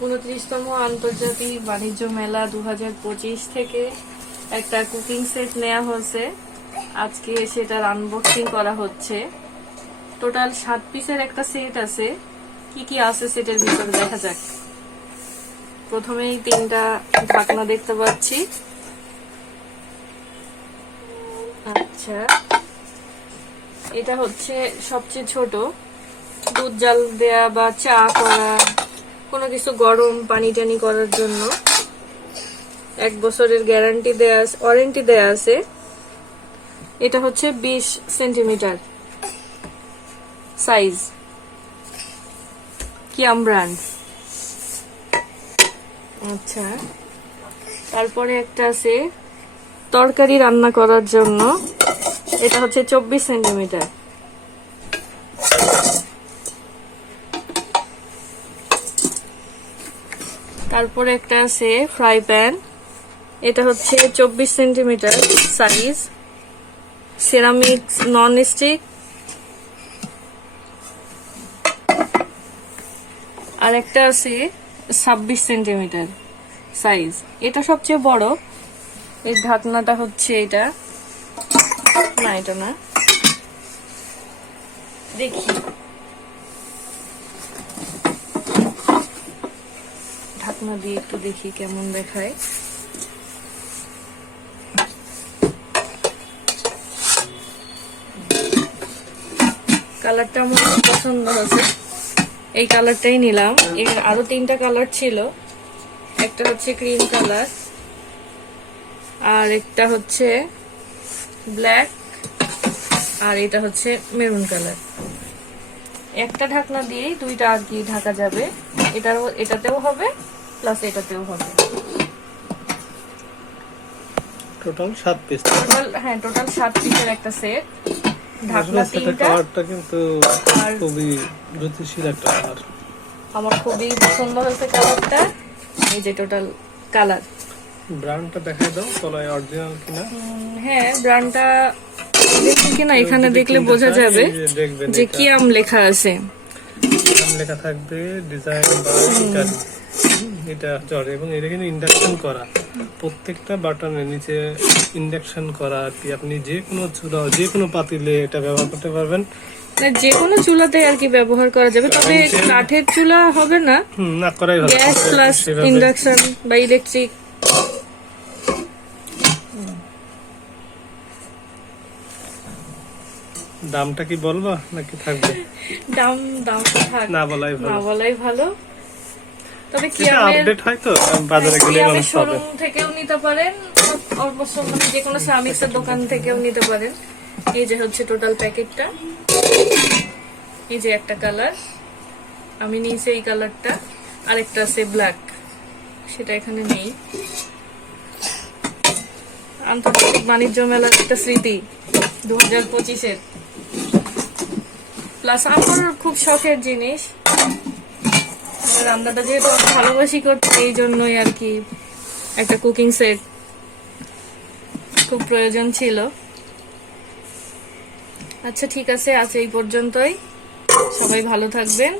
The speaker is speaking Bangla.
29তম আন্তর্জাতিক বাণিজ্য মেলা 2025 থেকে একটা কুকিং সেট নেওয়া হয়েছে। আজকে সেটার আনবক্সিং করা হচ্ছে। টোটাল 7 পিসের একটা সেট আছে। কি কি আছে সেটের ভিতরে দেখা যাক। প্রথমেই 3টা ঢাকনা দেখতে পাচ্ছি। আচ্ছা, এটা হচ্ছে সবচেয়ে ছোট। দুধ জাল দেয়া বা চা করা, কোনো কিছু গরম পানি টানি করার জন্য। 1 বছরের গ্যারান্টি দেয়া আছে, ওয়ারেন্টি দেয়া আছে। এটা হচ্ছে 20 সেন্টিমিটার সাইজ, কিয়াম ব্র্যান্ড। আচ্ছা, তারপরে একটা আছে তরকারি রান্না করার জন্য। এটা হচ্ছে 24 সেন্টিমিটার। তারপরে একটা আছে ফ্রাই প্যান। এটা হচ্ছে 24 centimetre size, ceramic non stick. আর একটা আছে 26 সেন্টিমিটার সাইজ, এটা সবচেয়ে বড়। এই ঢাকনাটা হচ্ছে এটা না, এটা না, দেখি ঢাকনা দিয়ে একটু দেখি কেমন দেখায়। কালারটা আমার পছন্দ হয়েছে, এই কালারটাই নিলাম। এর আরো 3টা কালার ছিল, একটা হচ্ছে ক্রিম কালার, আর একটা হচ্ছে ব্ল্যাক, আর এটা হচ্ছে মেরুন কালার। একটা ঢাকনা দিয়েই 2টা আর কি ঢাকা যাবে। এটাতেও হবে প্লাস এটাতেও হবে। Total 7 piece. টোটাল 7 পিসের একটা সেট। ঢাকনা 3টা। কালারটা কিন্তু খুবই জ্যোতিষীর একটা কালার। আমার খুবই পছন্দ হয়েছে কালারটা। এই যে টোটাল কালার। ব্র্যান্ডটা দেখাই দাও, তলায় অরিজিনাল কিনা। হ্যাঁ, ব্র্যান্ডটা দেখি কিনা এখানে দেখলে বোঝা যাবে যে কিয়াম লেখা আছে। কিয়াম লেখা থাকবে, ডিজাইন বা ইত্যাদি। এটা জড়ে এবং এটা কিন্তু ইন্ডাকশন করা। প্রত্যেকটা বাটনের নিচে ইন্ডাকশন করা আর কি। আপনি যে কোনো চুলা, যে কোনো পাতিলে এটা ব্যবহার করতে পারবেন। যে কোনো চুলাতে আর কি ব্যবহার করা যাবে, তবে কাঠের চুলা হবে না, না করাই ভালো। গ্যাস প্লাস ইন্ডাকশন বা ইলেকট্রিক। দামটা কি বলবা নাকি থাকবে? দামটা থাক, না বলাই ভালো, না বলাই ভালো। তবে আপডেট হয় তো বাজারে গেলে মানুষ পাবে। শোরুম থেকেও নিতে পারেন, অবশ্য মানে যে কোনো সামিক্সের দোকান থেকেও নিতে পারেন। এই যে হচ্ছে টোটাল প্যাকেটটা। এই যে একটা কালার আমি নিয়েছি, এই কালারটা। আরেকটা আছে ব্ল্যাক, সেটা এখানে নেই। আন্তর্জাতিক বাণিজ্য মেলার একটা স্মৃতি 2025-এর, প্লাস আমার খুব শখের জিনিস। রান্নাটা যেহেতু আমি ভালোবাসি করতে, এই জন্যই আর কি একটা কুকিং সেট খুব প্রয়োজন ছিল। আচ্ছা, ঠিক আছে, আজ এই পর্যন্তই। সবাই ভালো থাকবেন।